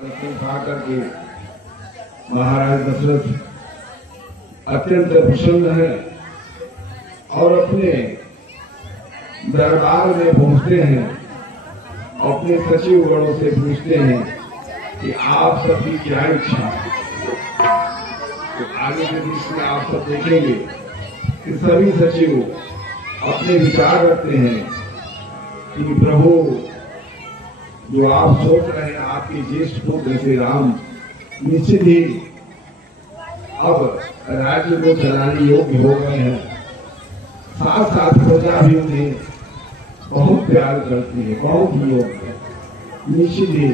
आकर के महाराज दशरथ अत्यंत प्रसन्न है और अपने दरबार में पहुंचते हैं, अपने सचिव गणों से पूछते हैं कि आप सबकी क्या इच्छा है। तो आगे के बीच में आप सब देखेंगे कि सभी सचिव अपने विचार रखते हैं कि प्रभु जो आप सोच रहे हैं, आपके ज्येष्ठ पुत्र श्री राम निश्चित ही अब राज्य को चलाने योग्य हो गए हैं। साथ साथ प्रजा भी उन्हें बहुत प्यार करती है, बहुत ही योग्य है। निश्चित ही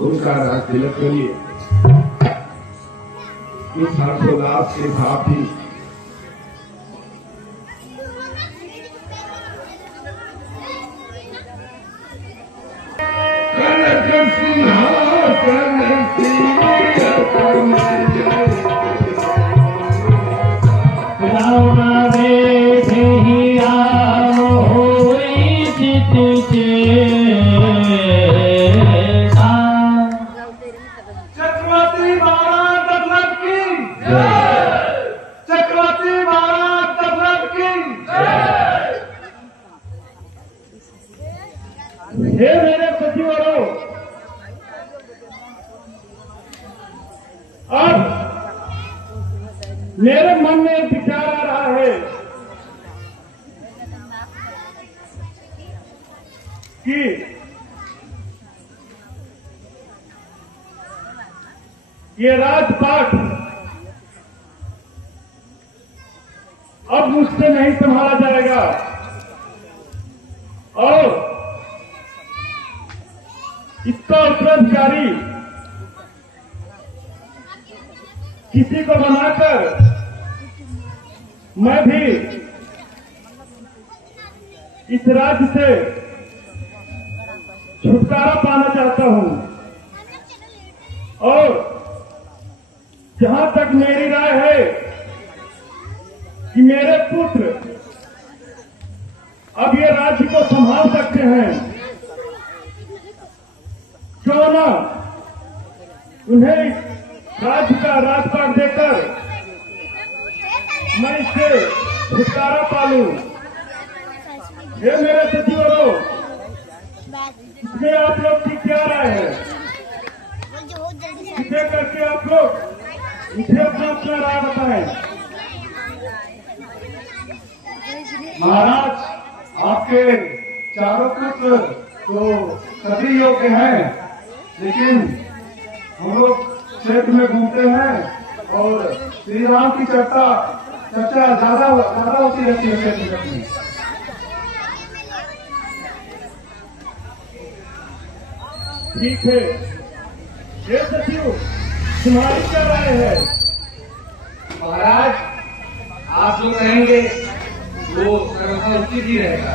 उनका राज तिलक करिए। इस हर्षोल्लास के साथ ही हे मेरे सचिवों, अब मेरे मन में एक विचार आ रहा है कि ये राजपाट अब मुझसे नहीं संभाला जाएगा और इसका उत्तराधिकारी किसी को बनाकर मैं भी इस राज्य से छुटकारा पाना चाहता हूं और जहां तक मेरी राय है कि मेरे पुत्र अब ये राज्य को संभाल सकते हैं, क्यों ना उन्हें राज्य का राजपाट देकर मैं इससे छुटकारा पालूं। ये मेरे सचिवों, इसमें आप लोग की क्या राय है? इसे करके आप लोग मुझे अपना अपना राय बताएं। महाराज, आपके चारों पुत्र तो सभी योग्य हैं, लेकिन हम लोग क्षेत्र में घूमते हैं और श्री राम की चर्चा ज्यादा होती रहती है क्षेत्र में। ठीक है, ये सचिव तुम्हारी क्या राय है? महाराज, आप जो कहेंगे वो सर्वथा उचित ही रहेगा।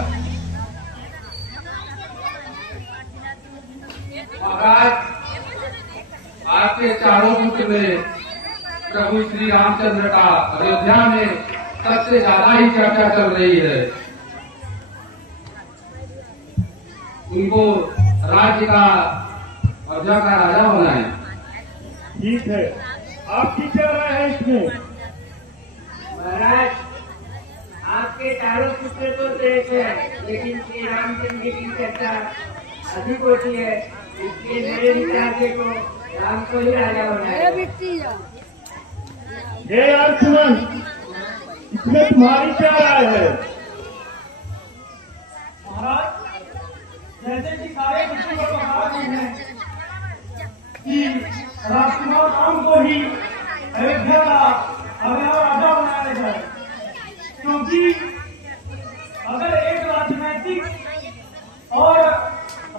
महाराज, आपके चारों पुत्र में प्रभु श्री रामचंद्र का अयोध्या में सबसे ज्यादा ही चर्चा चल रही है। उनको राज्य का अयोध्या का राजा होना है। ठीक है, आपकी क्या राय है इसमें? महाराज, आपके चारों पुत्र तो श्रेष्ठ है, लेकिन श्री रामचंद्र की चर्चा अधिक होती है, इसलिए मेरे विचार से तो राम को ही राजा होना है। ये यार सुमन, इसमें तुम्हारी क्या राय है? महाराज, जैसे कि सारे बच्चों को बता रहे हैं कि राजकुमार राम को ही अयोध्या का अगला राजा बनाया जाए, क्योंकि अगर एक राजनैतिक और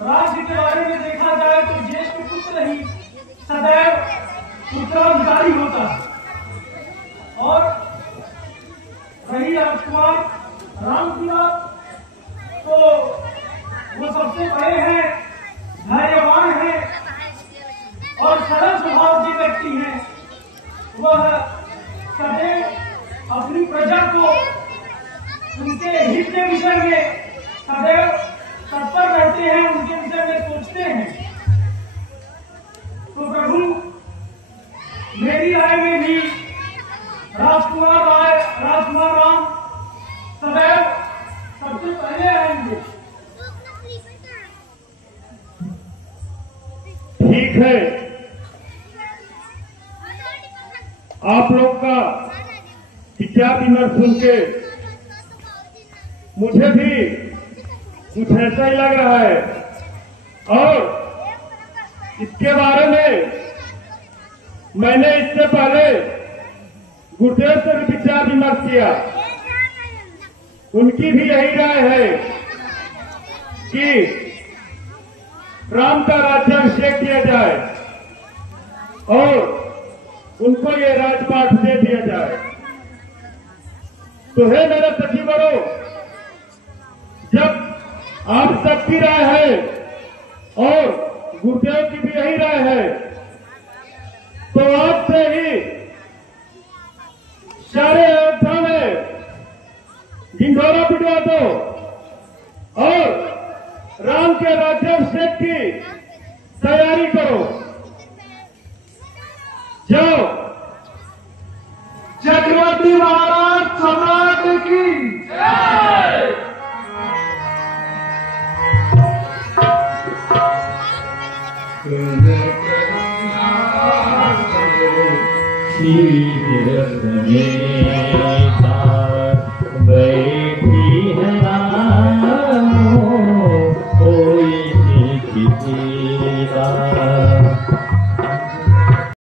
राज्य के बारे में देखा जाए तो ज्येष्ठ पुत्र ही सदैव उत्तराधिकारी होता है। और रही राजकुमार राम की बात, तो वो सबसे बड़े हैं, धैर्यवान हैं और सरल स्वभाव के व्यक्ति हैं। वह सदैव अपनी प्रजा को उनके हित के विषय में सदैव तत्पर रहते हैं, उनके विषय में सोचते हैं। ठीक है, आप लोग का विचार विमर्श सुन के मुझे भी कुछ ऐसा ही लग रहा है और इसके बारे में मैंने इससे पहले गुरुदेव से भी विचार विमर्श किया। उनकी भी यही राय है कि राम का राज्याभिषेक किया जाए और उनको ये राजपाट दे दिया जाए। तो है मेरे सचिवरों, जब आप सबकी राय है और गुरुदेव की भी यही राय है, तो आज से ही सारे अयोध्या में ढिंढोरा पिटवा दो और राम के राज्याभिषेक की तैयारी करो। जाओ। चक्रवर्ती महाराज सम्राट की जय। श्री